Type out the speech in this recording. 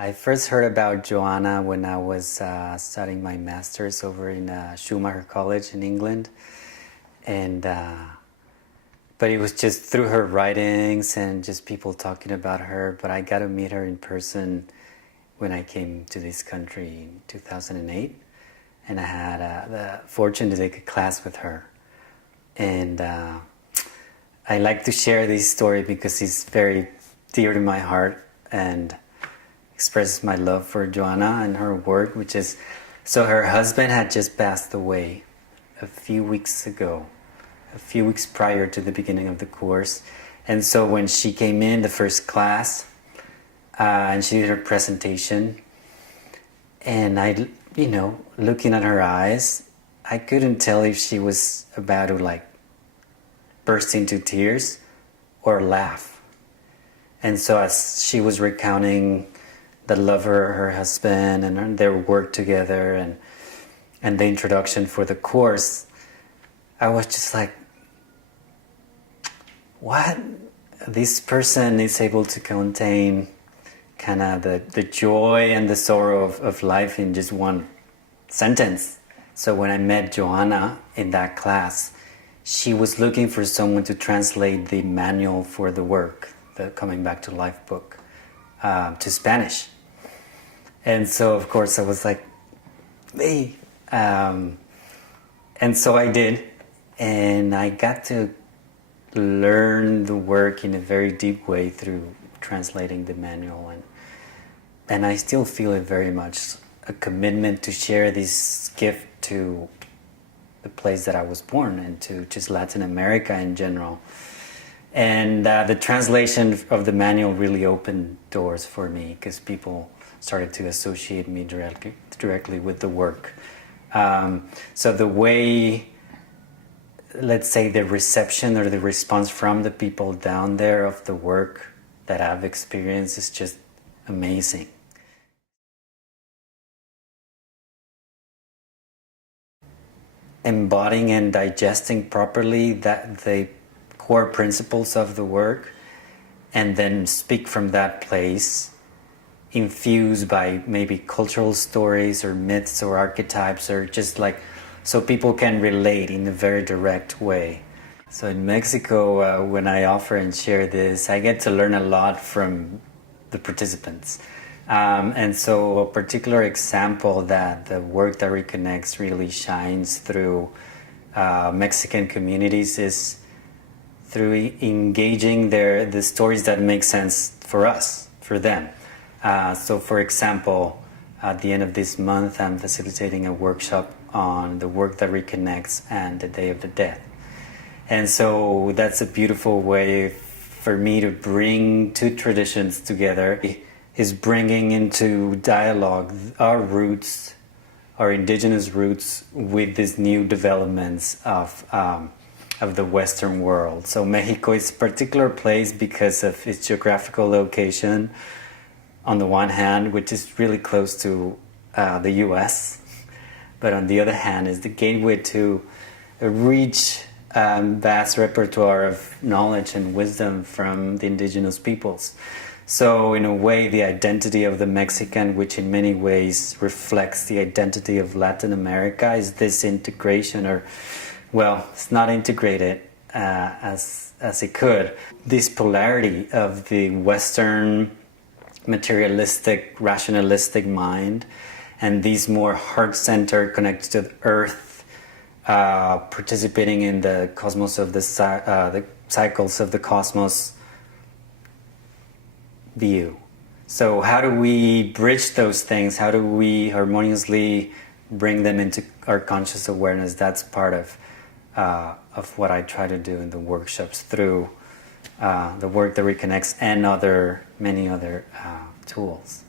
I first heard about Joanna when I was studying my master's over in Schumacher College in England, and but it was just through her writings and just people talking about her. But I got to meet her in person when I came to this country in 2008, and I had the fortune to take a class with her. And I like to share this story because it's very dear to my heart and expresses my love for Joanna and her work, which is, so her husband had just passed away a few weeks ago, a few weeks prior to the beginning of the course. And so when she came in the first class, and she did her presentation, and I, looking at her eyes, I couldn't tell if she was about to burst into tears or laugh. And so as she was recounting the love of her husband and their work together and the introduction for the course, I was just like, what? This person is able to contain kind of the joy and the sorrow of life in just one sentence. So when I met Joanna in that class, she was looking for someone to translate the manual for the work, the Coming Back to Life book, to Spanish. And so, of course, I was like, hey. And so I did. And I got to learn the work in a very deep way through translating the manual. And I still feel it very much a commitment to share this gift to the place that I was born and to just Latin America in general. And the translation of the manual really opened doors for me because people started to associate me directly with the work. So the way, let's say, the reception or the response from the people down there of the work that I've experienced is just amazing. Embodying and digesting properly the core principles of the work, and then speak from that place, infused by maybe cultural stories or myths or archetypes, or just so people can relate in a very direct way. So in Mexico, when I offer and share this, I get to learn a lot from the participants. And so a particular example that the Work That Reconnects really shines through Mexican communities is through engaging the stories that make sense for us, for them. So for example, at the end of this month, I'm facilitating a workshop on the Work That Reconnects and the Day of the Dead. And so that's a beautiful way for me to bring two traditions together, is bringing into dialogue our roots, our indigenous roots, with these new developments of the Western world. So Mexico is a particular place because of its geographical location, on the one hand, which is really close to the US, but on the other hand is the gateway to a rich, vast repertoire of knowledge and wisdom from the indigenous peoples. So in a way, the identity of the Mexican, which in many ways reflects the identity of Latin America, is this integration, or, well, it's not integrated as it could. This polarity of the Western materialistic, rationalistic mind, and these more heart-centered, connected to the earth, participating in the cosmos of the cycles of the cosmos view. So how do we bridge those things? How do we harmoniously bring them into our conscious awareness? That's part of what I try to do in the workshops through the Work That Reconnects and many other tools.